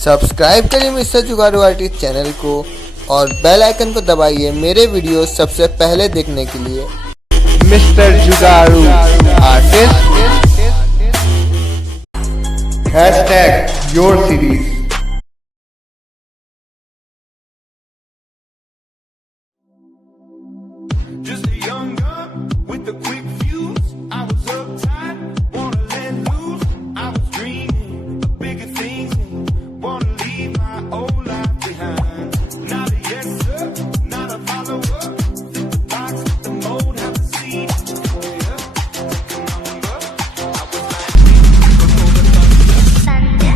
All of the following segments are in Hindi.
सब्सक्राइब करिए मिस्टर जुगाड़ू आर्टिस्ट चैनल को और बेल आइकन को दबाइए मेरे वीडियो सबसे पहले देखने के लिए। मिस्टर जुगाड़ू artist #your series. Just a young gun with a quick fuse. I was uptight, wanna let loose. I was dreaming of bigger things and wanna leave my old life behind. Not a yes sir, not a follower. The box with the mold, have a seat. Oh yeah, the number. I was like before the thunder.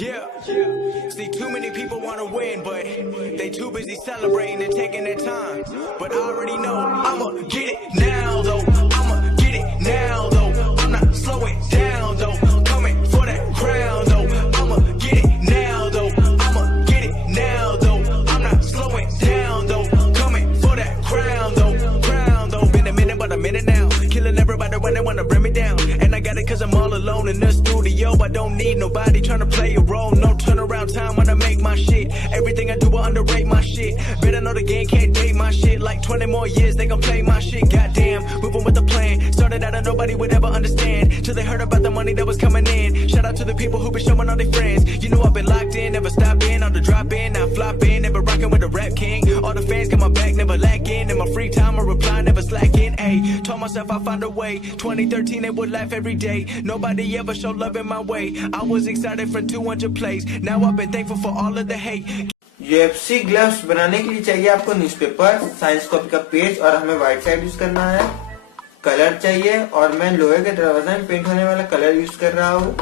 Yeah. See, too many people want to win, but they too busy celebrating and taking their time. But I already know I'ma get it now, though. I'ma get it now, though. I'm not slowing down, though. Coming for that crown, though. I'ma get it now, though. I'ma get it now, though. I'm not slowing down, though. Coming for that crown, though. Crown, though. Been a minute, but a minute now. Killing everybody when they wanna bring me down. And I got it cause I'm all alone in the studio. I don't need nobody trying to play a role. No turnaround time when I make my shit. Everything I do I underrate my shit. Better know the game can't date my shit. Like 20 more years they gon' play my shit. Goddamn, moving with the plan. Started out and nobody would ever understand till they heard about the money that was coming in. Shout out to the people who been showing all their friends. You know I've been locked in, never stopped in. On the drop in, now flop in. Never rocking with the rap king. All the fans got my back, never lacking. In my free time I reply, never slacking. Ayy, told myself I'll find a way. 2013 they would laugh every day. Nobody ever showed love in my way. I was excited for 200 plays. Now I've been thankful for all of the hate. UFC gloves बनाने के लिए चाहिए आपको न्यूज़पेपर, साइंस कॉपी का पेज और हमें व्हाइट साइड यूज करना है। कलर चाहिए और मैं लोहे के दरवाजे में पेंट होने वाला कलर यूज कर रहा हूँ।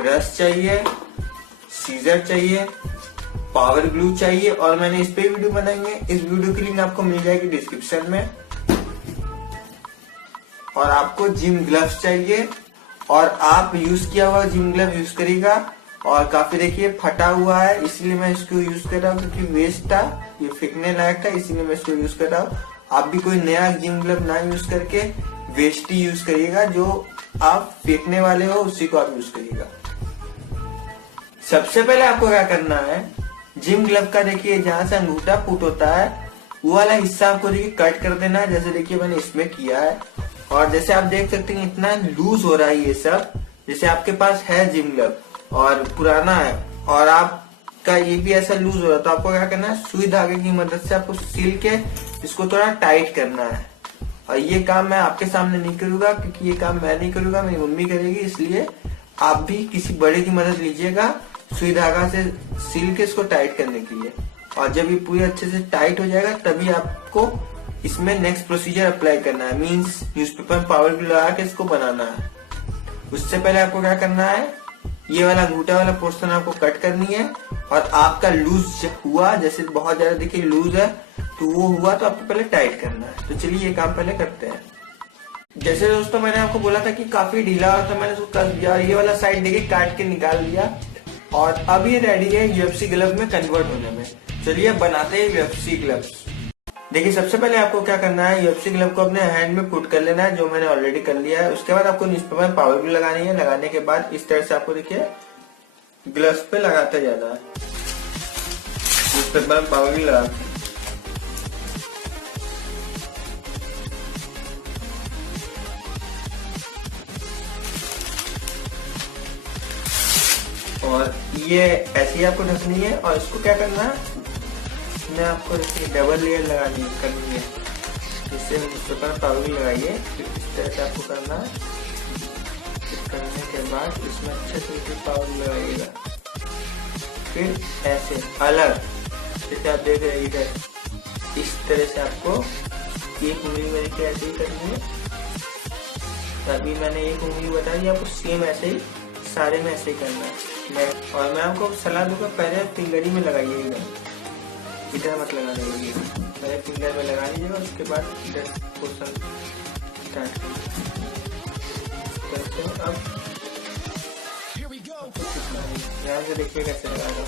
ब्रश चाहिए, सीजर चाहिए, पावर ग्लू चाहिए और मैंने इस पे वीडियो बनाएंगे। इस वीडियो की लिंक आपको मिल जाएगी डिस्क्रिप्शन में। और आपको जिम ग्लव्स चाहिए और आप यूज किया हुआ जिम ग्लव यूज करेगा। और काफी देखिए फटा हुआ है, इसीलिए मैं इसको यूज कर रहा हूँ क्योंकि वेस्ट था, ये फेंकने लायक था, इसीलिए मैं इसको यूज कर रहा हूँ। आप भी कोई नया जिम ग्लव ना यूज करके वेस्ट ही यूज करिएगा, जो आप फेंकने वाले हो उसी को आप यूज करिएगा। सबसे पहले आपको क्या करना है, जिम ग्लव का देखिए जहां से अंगूठा पुट होता है वो वाला हिस्सा आपको देखिए कट कर देना है। जैसे देखिए मैंने इसमें किया है और जैसे आप देख सकते हैं इतना लूज हो रहा है ये सब। जैसे आपके पास है जिम ग्लव और पुराना है और आपका ये भी ऐसा लूज हो रहा है, तो आपको क्या करना है, सुई धागे की मदद से आपको सिल के इसको थोड़ा टाइट करना है। और ये काम मैं आपके सामने नहीं करूंगा क्योंकि ये काम मैं नहीं करूंगा, मेरी मम्मी करेगी, इसलिए आप भी किसी बड़े की मदद लीजिएगा सुई धागा से सिल के इसको टाइट करने के लिए। और जब ये पूरी अच्छे से टाइट हो जाएगा तभी आपको इसमें नेक्स्ट प्रोसीजर अप्लाई करना है, मीन्स न्यूज़पेपर में पावर ग्लू लगा के इसको बनाना है। उससे पहले आपको क्या करना है, ये वाला अंगूठा वाला पोर्शन आपको कट करनी है। और आपका लूज हुआ, जैसे बहुत ज्यादा देखिए लूज है तो वो हुआ तो आपको पहले टाइट करना है। तो चलिए ये काम पहले करते हैं। जैसे दोस्तों मैंने आपको बोला था कि काफी ढीला हुआ था, मैंने उसको कस दिया और ये वाला साइड देखिए काट के निकाल दिया और अब ये रेडी है UFC ग्लव में कन्वर्ट होने में। चलिए बनाते हैं UFC ग्लव्स। देखिए सबसे पहले आपको क्या करना है, UFC ग्लव को अपने हैंड में पुट कर लेना है, जो मैंने ऑलरेडी कर लिया है। उसके बाद आपको न्यूज़पेपर में पावर ग्लू लगानी है। लगाने के बाद इस तरह से आपको देखिए ग्लव्स पे लगाते जाना है। न्यूज़पेपर में पावर ग्लू लगा और ये ऐसे ही आपको ढकनी है। और इसको क्या करना है, मैं आपको देखिए डबल लेयर लगानी करनी है, जिससे न्यूज़पेपर पावर ग्लू लगाइए। इस तरह से आपको करना है। करने के बाद इसमें अच्छे से पावर ग्लू लगाइएगा। फिर ऐसे अलग, जैसे आप देख रहे हैं इस तरह से आपको एक उंगली में देखिए ऐसे ही करनी है। अभी मैंने एक उंगली बताई, आपको सेम ऐसे ही सारे में ऐसे ही करना है। मैं आपको सलाह दूंगा पहले फिंगरी में लगाइएगा, इधर मत लगा लीजिए, पहले फिंगर में लगा लीजिएगा, उसके बाद इधर पोर्शन स्टार्ट कीजिए। अब ध्यान से देखिए कैसे लगा रहा हूँ।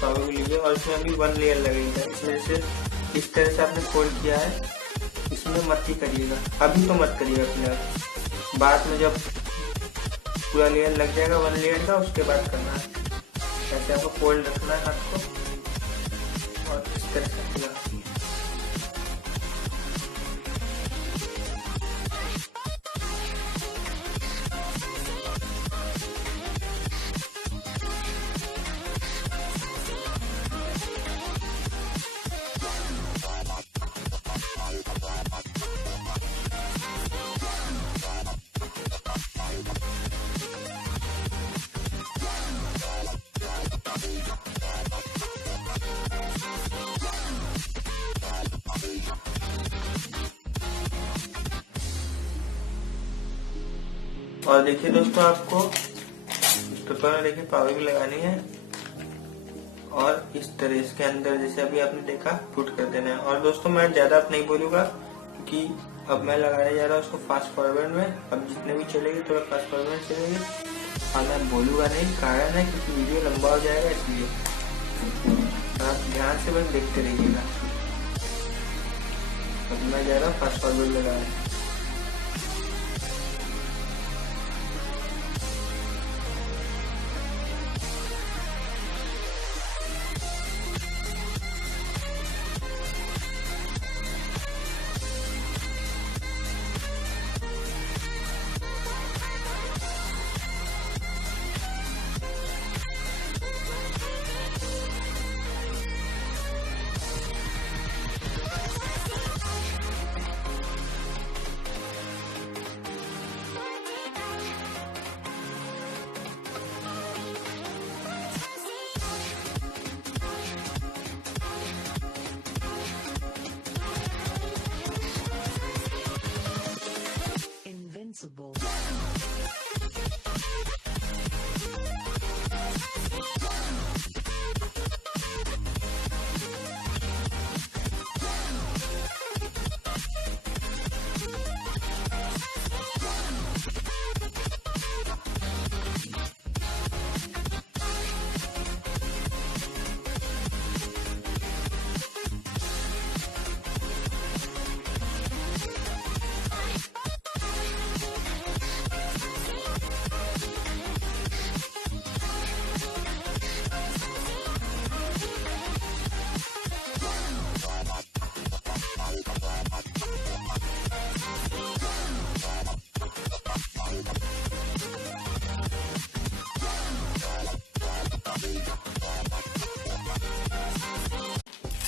पावर ग्लू लीजिए और इसमें अभी 1 लेयर लगेगा। इसमें से इस तरह से आपने फोल्ड किया है, इसमें मत ही करिएगा, अभी तो मत करिएगा फिलहाल, बाद में जब पूरा लेयर लग जाएगा 1 लेयर का उसके बाद करना है। ऐसे आपको फोल्ड रखना है हाथ को और इस तरह से पूरा। और देखिए दोस्तों, आपको इस पेपर में देखिए पावर भी लगानी है और इस तरह इसके अंदर जैसे अभी आपने देखा पुट कर देना है। और दोस्तों मैं ज्यादा अब नहीं बोलूंगा क्योंकि अब मैं लगाने जा रहा हूँ उसको फास्ट फॉरवर्ड में। अब जितने भी चलेगी थोड़ा फास्ट फॉरवर्ड में चलेगी और मैं बोलूंगा नहीं, कारण है क्योंकि वीडियो लंबा हो जाएगा, इसलिए आप ध्यान से बस देखते रहिएगा। अब मैं जा रहा हूँ फास्ट फॉरवर्ड लगाने। Invincible.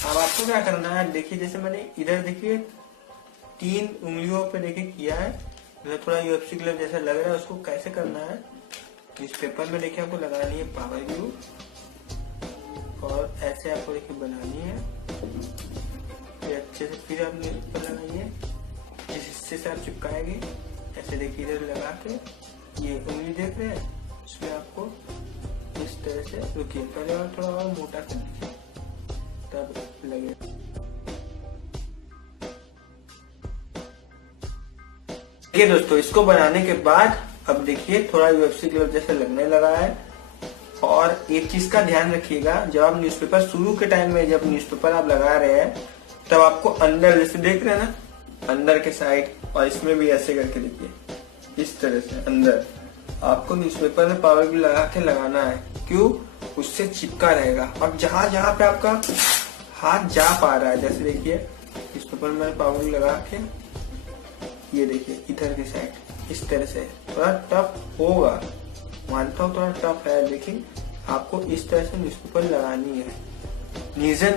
अब आपको क्या करना है, देखिए जैसे मैंने इधर देखिए 3 उंगलियों पे देखिए किया है, मतलब थोड़ा यूएफसी ग्लव जैसा लग रहा है। उसको कैसे करना है, इस पेपर में देखिए आपको लगानी है पावर ग्लू और ऐसे आपको देखिए बनानी है। फिर अच्छे से फिर आप नीचे पर लगाइए, जिस हिस्से से आप चिपकाएंगे ऐसे देखिए इधर लगा के, ये उंगली देख रहे हैं, उसमें आपको इस तरह से रुकिए, पहले और थोड़ा और मोटा कर दीजिए तब लगे। देखिए दोस्तों, इसको बनाने के बाद अब देखिए थोड़ा यूएफसी ग्लव जैसे लगने लगा है। और एक चीज का ध्यान रखिएगा, जब आप न्यूज़पेपर शुरू के टाइम में जब न्यूज़पेपर आप लगा रहे हैं तब आपको अंदर जैसे देख रहे हैं ना, अंदर के साइड और इसमें भी ऐसे करके देखिए इस तरह से अंदर आपको न्यूज़पेपर में पावर ग्लू लगा के लगाना है। क्यों? उससे चिपका रहेगा। अब जहां जहां पे आपका हाथ जा पा रहा है, जैसे देखिए इस पेपर में पावर ग्लू लगा के, ये देखिए इधर के साइड इस तरह से थोड़ा टफ होगा, मानता हूँ थोड़ा टफ है, लेकिन आपको इस तरह से न्यूज़पेपर लगानी है।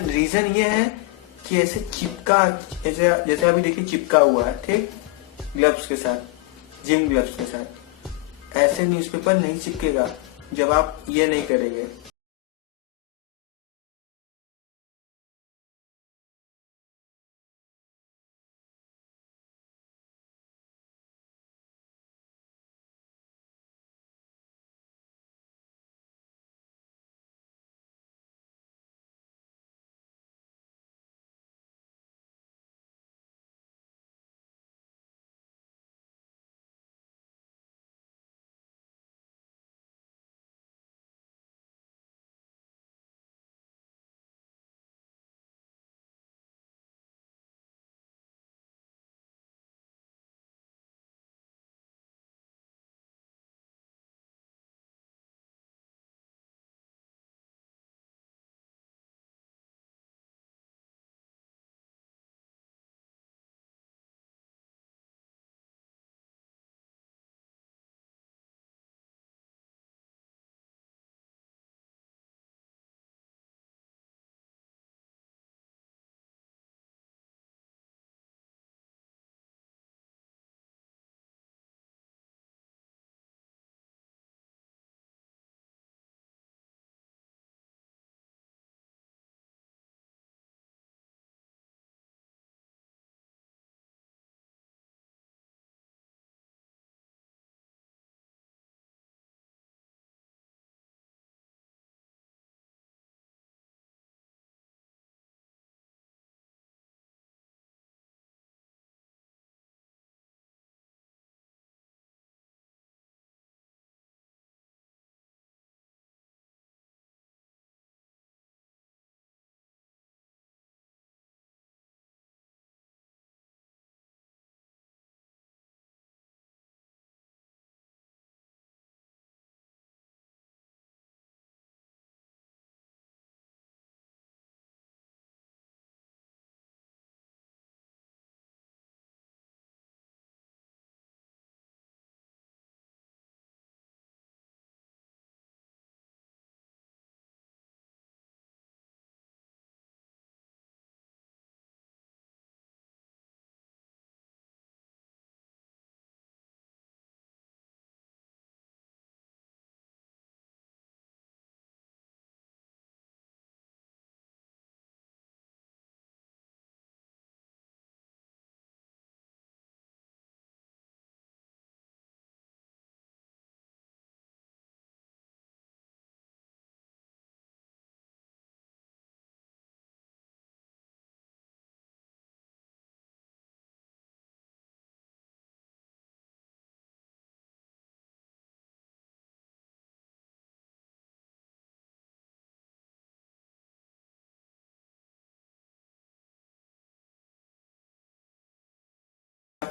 रीजन ये है कि ऐसे चिपका, जैसे अभी देखिए चिपका हुआ है, ठीक, ग्लव्स के साथ, जिम ग्लव्स के साथ ऐसे न्यूज़पेपर नहीं चिपकेगा जब आप ये नहीं करेंगे।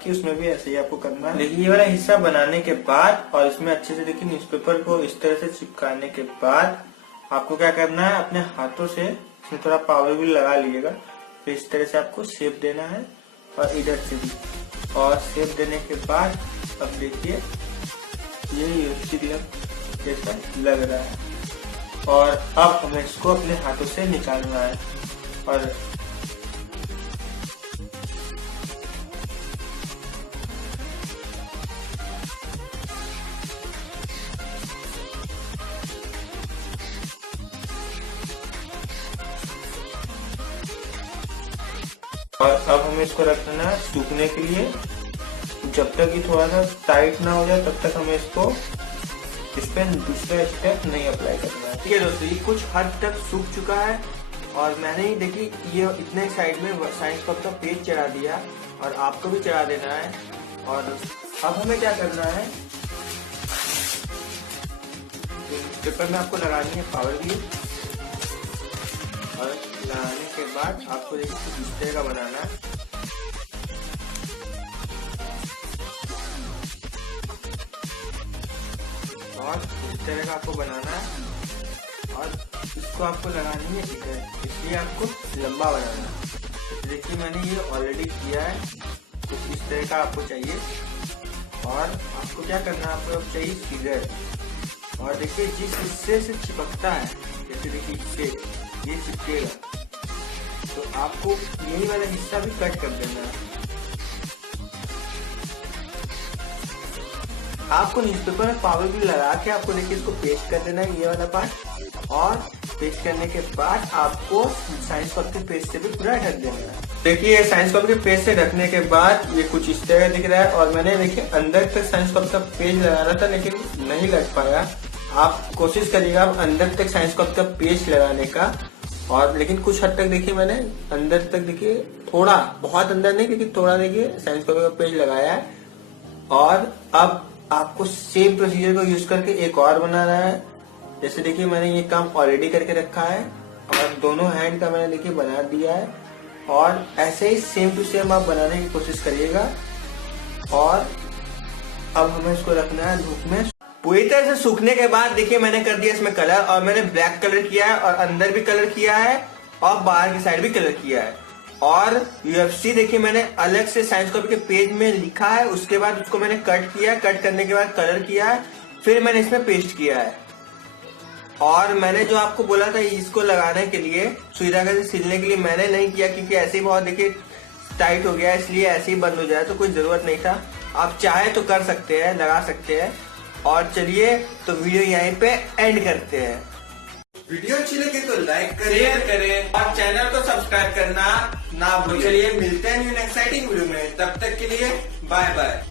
बाकी उसमें भी ऐसे ही आपको करना है। देखिए ये वाला हिस्सा बनाने के बाद और इसमें अच्छे से देखिए न्यूज़पेपर को इस तरह से चिपकाने के बाद आपको क्या करना है, अपने हाथों से इसमें थोड़ा पावर भी लगा लीजिएगा। फिर इस तरह से आपको शेप देना है और इधर से भी, और शेप देने के बाद अब देखिए ये UFC ग्लव जैसा लग रहा है। और अब हमें इसको अपने हाथों से निकालना है और अब हमें इसको रखना है सूखने के लिए। जब तक ये थोड़ा सा टाइट ना हो जाए तब तक हमें इसको इस पे दूसरा स्टेप नहीं अप्लाई करना है। ठीक है दोस्तों, ये कुछ हद तक सूख चुका है और मैंने ही देखिए ये इतने साइड में साइंस कप का पेज चढ़ा दिया और आपको भी चढ़ा देना है। और अब हमें क्या करना है, पेपर में आपको लगानी है पावर ग्लू और लगाने के बाद आपको देखिए कुछ इस तरह का बनाना है। और इस तरह का आपको बनाना है और इसको आपको लगानी है इधर, इसलिए आपको लंबा बनाना है। देखिए मैंने ये ऑलरेडी किया है, कुछ इस तरह का आपको चाहिए। और आपको क्या करना है, आपको अब चाहिए सीजर। और देखिए जिस हिस्से से चिपकता है, जैसे देखिए इससे ये चिपकेगा तो आपको यही वाला हिस्सा भी कट कर देना है। आपको न्यूज़पेपर में पावर ग्लू लगा के आपको देखिए इसको पेस्ट कर देना है, ये वाला पार्ट। और पेस्ट करने के बाद आपको साइंस कप के पेज से भी पूरा ढक देना है। देखिए साइंस कप के पेज से ढकने के बाद ये कुछ इस तरह दिख रहा है। और मैंने देखिए अंदर तक साइंस कप का पेज लगाना था लेकिन नहीं लग पाया। आप कोशिश करिएगा आप अंदर तक साइंस कप का पेज लगाने का। और लेकिन कुछ हद तक देखिए मैंने अंदर तक देखिए थोड़ा, बहुत अंदर नहीं लेकिन थोड़ा देखिए साइंस कप का पेज लगाया है। और अब आपको सेम प्रोसीजर को यूज करके एक और बनाना है। जैसे देखिए मैंने ये काम ऑलरेडी करके रखा है और दोनों हैंड का मैंने देखिए बना दिया है। और ऐसे ही सेम टू सेम आप बनाने की कोशिश करिएगा। और अब हमें इसको रखना है धूप में। पूरी तरह से सूखने के बाद देखिए मैंने कर दिया इसमें कलर, और मैंने ब्लैक कलर किया है और अंदर भी कलर किया है और बाहर की साइड भी कलर किया है। और UFC देखिए मैंने अलग से साइंस कॉपी के पेज में लिखा है, उसके बाद उसको मैंने कट किया, कट करने के बाद कलर किया है, फिर मैंने इसमें पेस्ट किया है। और मैंने जो आपको बोला था इसको लगाने के लिए, सुई धागे से सिलने के लिए, मैंने नहीं किया क्योंकि ऐसे ही बहुत देखिए टाइट हो गया, इसलिए ऐसे ही बंद हो जाए तो कोई जरूरत नहीं था। आप चाहे तो कर सकते हैं, लगा सकते हैं। और चलिए तो वीडियो यहीं पे एंड करते हैं। वीडियो अच्छी लगे तो लाइक करें, शेयर करें और चैनल को सब्सक्राइब करना ना भूलिए। चलिए मिलते हैं न्यू एक्साइटिंग वीडियो में, तब तक के लिए बाय बाय।